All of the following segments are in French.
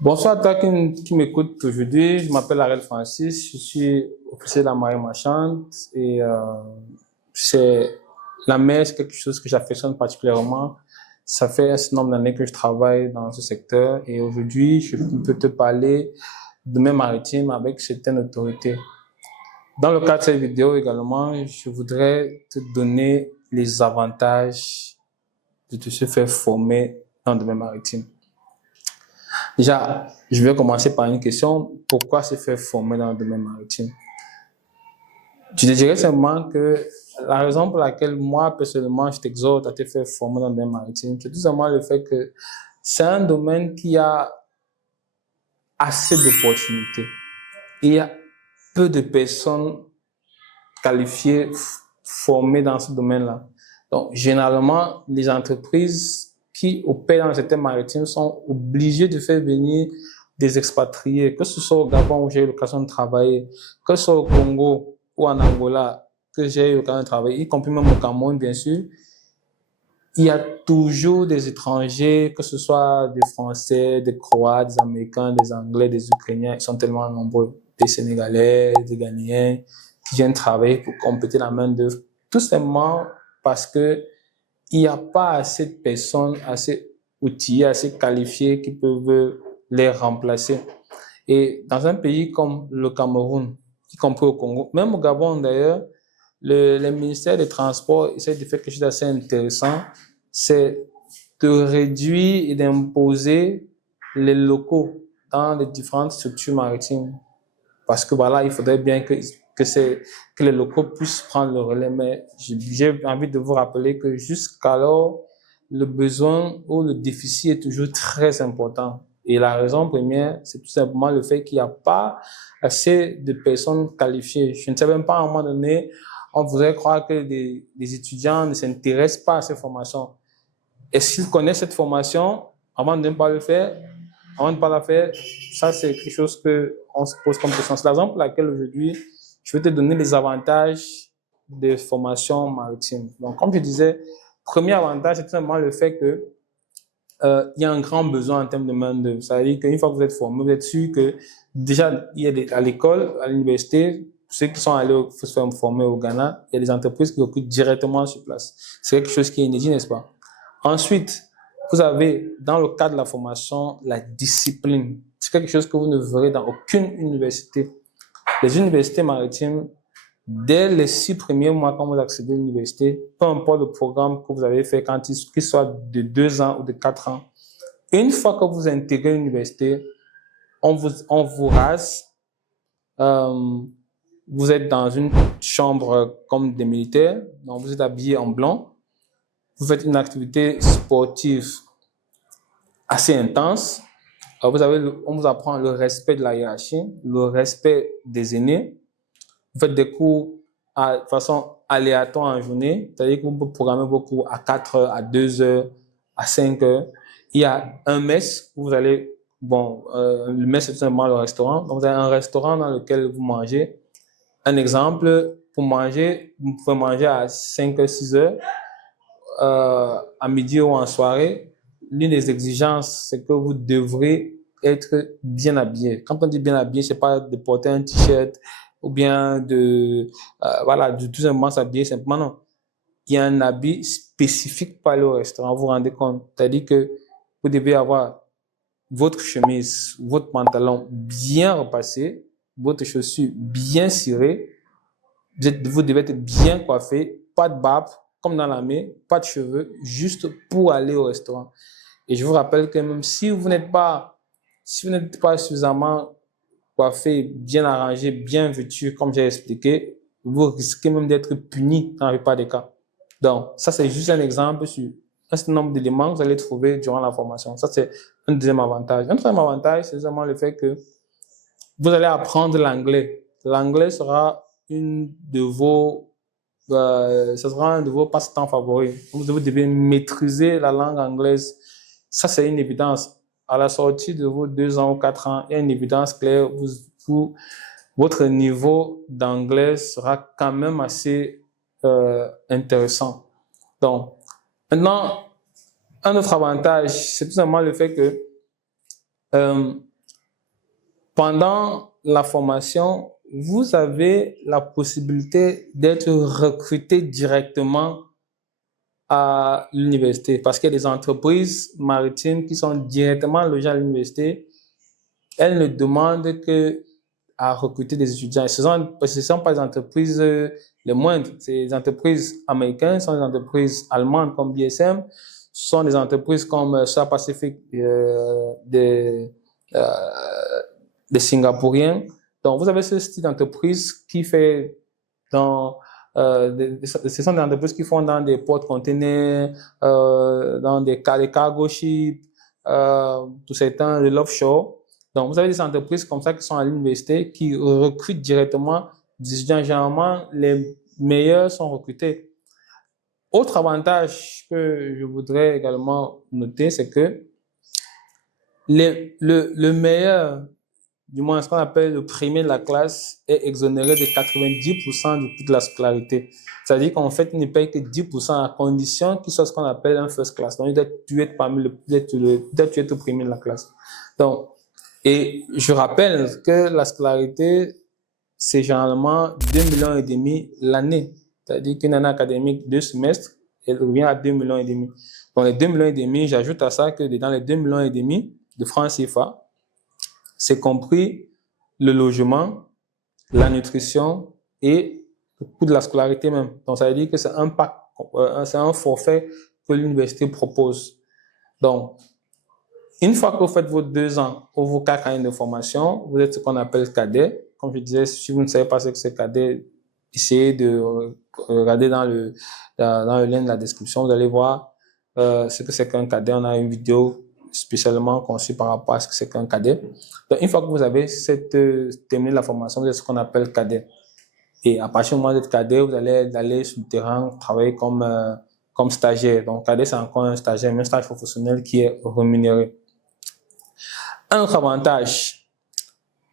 Bonsoir à toi qui m'écoute aujourd'hui. Je m'appelle Ariel Francis, je suis officier de la marine marchande et c'est la mer, c'est quelque chose que j'affectionne particulièrement. Ça fait un certain nombre d'années que je travaille dans ce secteur et aujourd'hui, je peux te parler de mer maritime avec certaines autorités. Dans le cadre de cette vidéo également, je voudrais te donner les avantages de te se faire former dans le domaine maritime. Déjà, je vais commencer par une question. Pourquoi se faire former dans le domaine maritime? Je te dirais simplement que la raison pour laquelle moi, personnellement, je t'exhorte à te faire former dans le domaine maritime, c'est tout simplement le fait que c'est un domaine qui a assez d'opportunités. Il y a peu de personnes qualifiées, formées dans ce domaine-là. Donc, généralement, les entreprises qui opèrent dans le secteur maritime sont obligées de faire venir des expatriés, que ce soit au Gabon où j'ai eu l'occasion de travailler, que ce soit au Congo ou en Angola que j'ai eu l'occasion de travailler, y compris même au Cameroun, bien sûr. Il y a toujours des étrangers, que ce soit des Français, des Croates, des Américains, des Anglais, des Ukrainiens, ils sont tellement nombreux, des Sénégalais, des Ghanéens, qui viennent travailler pour compléter la main-d'œuvre, tout simplement parce que il n'y a pas assez de personnes assez outillées, assez qualifiées qui peuvent les remplacer. Et dans un pays comme le Cameroun, y compris au Congo, même au Gabon d'ailleurs, le ministère des Transports essaie de faire quelque chose d'assez intéressant, c'est de réduire et d'imposer les locaux dans les différentes structures maritimes. Parce que voilà, il faudrait bien que les locaux puissent prendre le relais. Mais j'ai envie de vous rappeler que jusqu'alors, le besoin ou le déficit est toujours très important. Et la raison première, c'est tout simplement le fait qu'il n'y a pas assez de personnes qualifiées. Je ne sais même pas, à un moment donné, on voudrait croire que les étudiants ne s'intéressent pas à ces formations. Et s'ils connaissent cette formation, avant de ne pas le faire, avant de ne pas la faire, ça c'est quelque chose qu'on se pose comme question. C'est la raison pour laquelle aujourd'hui, je vais te donner les avantages des formations maritimes. Donc, comme je disais, premier avantage, c'est tout simplement le fait que il y a un grand besoin en termes de main-d'œuvre. Ça veut dire qu'une fois que vous êtes formé, vous êtes sûr que déjà, il y a à l'école, à l'université, ceux qui sont allés se faire former au Ghana, il y a des entreprises qui recrutent directement sur place. C'est quelque chose qui est inédit, n'est-ce pas? Ensuite, vous avez, dans le cadre de la formation, la discipline. C'est quelque chose que vous ne verrez dans aucune université. Les universités maritimes, dès les 6 premiers mois, quand vous accédez à l'université, peu importe le programme que vous avez fait, qu'il soit de 2 ans ou de 4 ans, une fois que vous intégrez l'université, on vous rase, euh, vous êtes dans une chambre comme des militaires, donc vous êtes habillé en blanc, vous faites une activité sportive assez intense, on vous apprend le respect de la hiérarchie, le respect des aînés, vous faites des cours de façon aléatoire en journée, c'est-à-dire que vous pouvez programmer vos cours à 4 heures, à 2 heures, à 5 heures. Il y a un mess où vous allez, le mess c'est tout simplement le restaurant. Donc, vous avez un restaurant dans lequel vous mangez. Un exemple, pour manger, vous pouvez manger à 5 heures, 6 heures, à midi ou en soirée. L'une des exigences, c'est que vous devrez être bien habillé. Quand on dit bien habillé, c'est pas de porter un t-shirt ou bien de tout simplement s'habiller simplement, non. Il y a un habit spécifique pour aller au restaurant, vous vous rendez compte. C'est-à-dire que vous devez avoir votre chemise, votre pantalon bien repassé, votre chaussure bien cirée, vous devez être bien coiffé, pas de barbe, comme dans l'armée, pas de cheveux, juste pour aller au restaurant. Et je vous rappelle que même si vous n'êtes pas suffisamment coiffé, bien arrangé, bien vêtu, comme j'ai expliqué, vous risquez même d'être puni dans la plupart des cas. Donc, ça, c'est juste un exemple sur un certain nombre d'éléments que vous allez trouver durant la formation. Ça, c'est un deuxième avantage. Un troisième avantage, c'est vraiment le fait que vous allez apprendre l'anglais. L'anglais sera ce sera un de vos passe-temps favoris. Vous devez maîtriser la langue anglaise. Ça, c'est une évidence. À la sortie de vos 2 ans ou 4 ans, il y a une évidence claire. Votre niveau d'anglais sera quand même assez intéressant. Donc, maintenant, un autre avantage, c'est tout simplement le fait que pendant la formation, vous avez la possibilité d'être recruté directement à l'université parce qu'il y a des entreprises maritimes qui sont directement logées à l'université. Elles ne demandent que à recruter des étudiants. Ce sont pas des entreprises les moindres. C'est des entreprises américaines, ce sont des entreprises allemandes comme BSM, ce sont des entreprises comme South Pacific, des Singapouriens. Donc, vous avez ce style d'entreprise qui fait ce sont des entreprises qui font dans des porte-containers, dans des cargo ships, tout ces temps de l'offshore. Donc, vous avez des entreprises comme ça qui sont à l'université, qui recrutent directement des étudiants. Généralement, les meilleurs sont recrutés. Autre avantage que je voudrais également noter, c'est que le meilleur, du moins ce qu'on appelle le premier de la classe, est exonéré de 90% du coût de la scolarité. C'est-à-dire qu'en fait, il ne paye que 10% à condition qu'il soit ce qu'on appelle un first class. Donc, il doit être parmi le premier de la classe. Donc, et je rappelle que la scolarité, c'est généralement 2,5 millions l'année. C'est-à-dire qu'une année académique, 2 semestres, elle revient à 2,5 millions. Donc, les 2,5 millions, j'ajoute à ça que dans les 2,5 millions de francs CFA, c'est compris le logement, la nutrition et le coût de la scolarité même. Donc, ça veut dire que c'est un forfait que l'université propose. Donc, une fois que vous faites vos 2 ans ou vos 4 années de formation, vous êtes ce qu'on appelle cadet. Comme je disais, si vous ne savez pas ce que c'est cadet, essayez de regarder dans le lien de la description. Vous allez voir ce que c'est qu'un cadet. On a une vidéo spécialement conçue par rapport à ce que c'est qu'un cadet. Donc, une fois que vous avez terminé la formation, vous êtes ce qu'on appelle cadet. Et à partir du moment où vous êtes cadet, vous allez aller sur le terrain travailler comme stagiaire. Donc, cadet, c'est encore un stagiaire, mais un stage professionnel qui est rémunéré. Un autre avantage,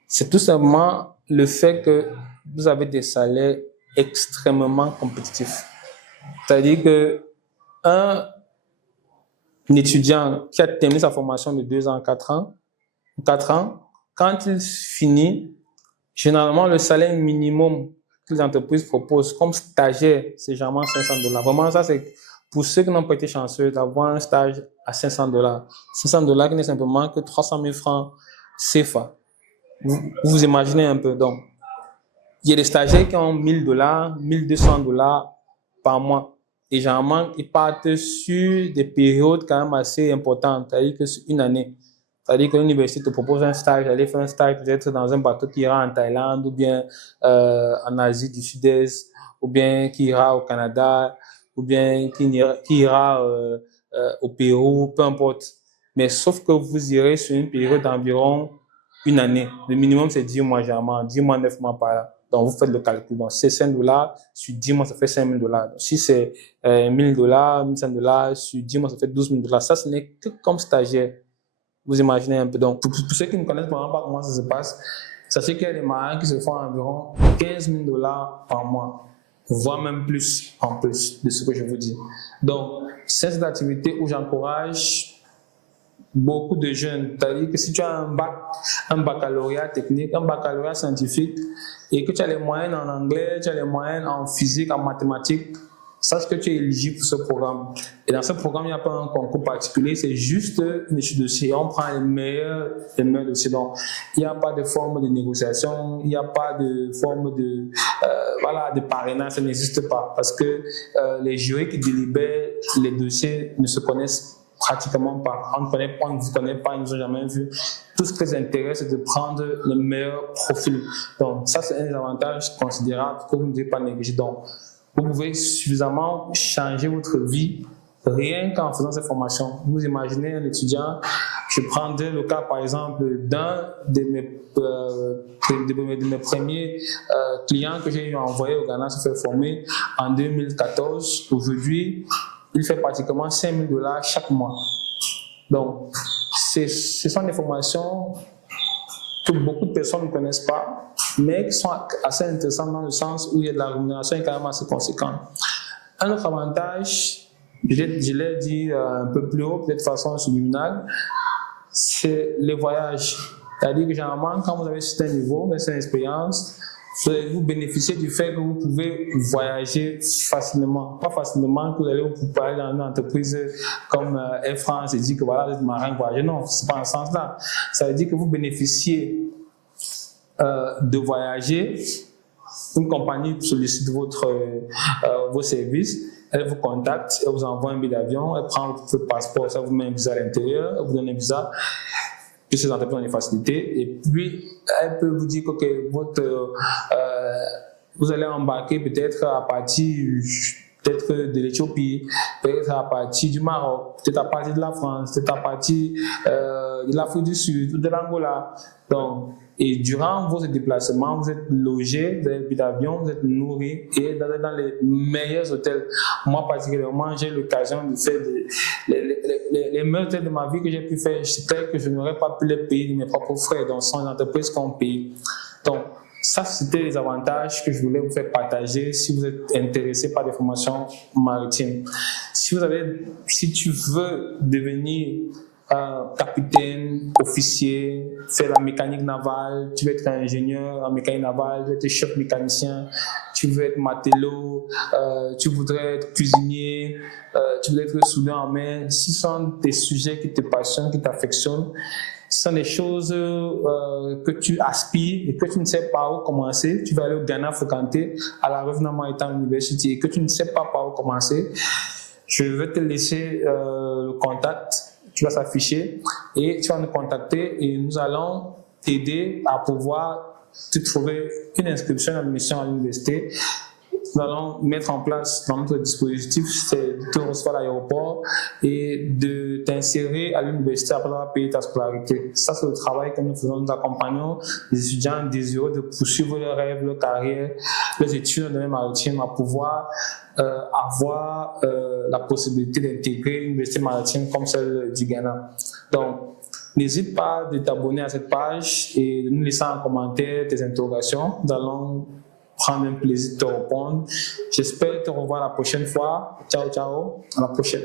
c'est tout simplement le fait que vous avez des salaires extrêmement compétitifs. C'est-à-dire que un étudiant qui a terminé sa formation de 2 ans, 4 ans, quand il finit, généralement le salaire minimum que les entreprises proposent comme stagiaire, c'est généralement $500. Vraiment, ça c'est pour ceux qui n'ont pas été chanceux d'avoir un stage à $500. $500 qui n'est simplement que 300 000 francs CFA. Vous imaginez un peu. Donc, il y a des stagiaires qui ont $1,000, $1,200 par mois. Et généralement, ils partent sur des périodes quand même assez importantes, c'est-à-dire que sur une année. C'est-à-dire que l'université te propose un stage, aller faire un stage peut-être dans un bateau qui ira en Thaïlande ou bien en Asie du Sud-Est, ou bien qui ira au Canada, ou bien qui ira au Pérou, peu importe. Mais sauf que vous irez sur une période d'environ une année. Le minimum, c'est 10 mois, généralement, 10 mois, 9 mois par là. Donc, vous faites le calcul. Donc, c'est $5 sur 10 mois, ça fait $5,000. Donc, si c'est $1,000, $1,500 sur 10 mois, ça fait $12,000. Ça, ce n'est que comme stagiaire. Vous imaginez un peu. Donc, pour ceux qui ne connaissent vraiment pas comment ça se passe, sachez qu'il y a des marins qui se font environ $15,000 par mois, voire même plus, en plus de ce que je vous dis. Donc, c'est cette activité où j'encourage beaucoup de jeunes. C'est-à-dire que si tu as un baccalauréat technique, un baccalauréat scientifique, et que tu as les moyennes en anglais, tu as les moyennes en physique, en mathématiques, sache que tu es éligible pour ce programme. Et dans ce programme, il n'y a pas un concours particulier, c'est juste une étude de dossier. On prend les meilleurs dossiers. Donc, il n'y a pas de forme de négociation, il n'y a pas de forme de parrainage, ça n'existe pas. Parce que les jurys qui délibèrent les dossiers ne se connaissent pratiquement pas. On ne vous connaît pas, ils ne nous ont jamais vu. Tout ce qui les intéresse, c'est de prendre le meilleur profil. Donc, ça, c'est un avantage considérable que vous ne devez pas négliger. Donc, vous pouvez suffisamment changer votre vie rien qu'en faisant ces formations. Vous imaginez un étudiant, je prendrai le cas par exemple d'un de mes premiers clients que j'ai envoyé au Ghana se faire former en 2014. Aujourd'hui, il fait pratiquement $5,000 chaque mois. Donc, ce sont des formations que beaucoup de personnes ne connaissent pas, mais qui sont assez intéressantes dans le sens où il y a de la rémunération quand même assez conséquente. Un autre avantage, je l'ai dit un peu plus haut, peut-être de façon subliminale, c'est les voyages. C'est-à-dire que généralement, quand vous avez un certain niveau, une certaine expérience, vous bénéficiez du fait que vous pouvez voyager facilement. Pas facilement que vous allez vous parler dans une entreprise comme Air France et dire que voilà, vous êtes marin voyager. Non, c'est pas dans ce sens-là. Ça veut dire que vous bénéficiez de voyager. Une compagnie sollicite vos services, elle vous contacte, elle vous envoie un billet d'avion, elle prend votre passeport, ça vous met un visa à l'intérieur, elle vous donne un visa, puis ces entreprises ont des facilités, et puis elle peut vous dire que vous allez embarquer peut-être à partir peut-être de l'Éthiopie, peut-être à partir du Maroc, peut-être à partir de la France, peut-être à partir de l'Afrique du Sud ou de l'Angola. Donc, et durant vos déplacements, vous êtes logé dans les billets d'avion, vous êtes nourri et dans les meilleurs hôtels. Moi, particulièrement, j'ai l'occasion de faire les meilleurs hôtels de ma vie que j'ai pu faire. Je sais que je n'aurais pas pu les payer de mes propres frais, donc ce sont les entreprises qu'on paye. Donc, ça, c'était les avantages que je voulais vous faire partager si vous êtes intéressé par des formations maritimes. Si tu veux devenir capitaine, officier, faire la mécanique navale, tu veux être ingénieur en mécanique navale, tu veux être chef mécanicien, tu veux être matelot, tu voudrais être cuisinier, tu voudrais être soudeur en main. Si ce sont des sujets qui te passionnent, qui t'affectionnent, ce sont des choses que tu aspires et que tu ne sais pas où commencer. Tu vas aller au Ghana fréquenter à la Revenant Maritime University et que tu ne sais pas par où commencer. Je vais te laisser le contact. Tu vas s'afficher et tu vas nous contacter et nous allons t'aider à pouvoir te trouver une inscription, une admission à l'université. Nous allons mettre en place dans notre dispositif, c'est de te recevoir à l'aéroport et de t'insérer à l'université après avoir payé ta scolarité. Ça, c'est le travail que nous faisons. Nous accompagnons les étudiants désireux de poursuivre leurs rêves, leur carrière, leurs études dans le domaine maritime à pouvoir avoir la possibilité d'intégrer une université maritime comme celle du Ghana. Donc, n'hésite pas de t'abonner à cette page et de nous laisser en commentaire tes interrogations. Nous allons prendre un plaisir de te répondre. J'espère te revoir la prochaine fois. Ciao, ciao. À la prochaine.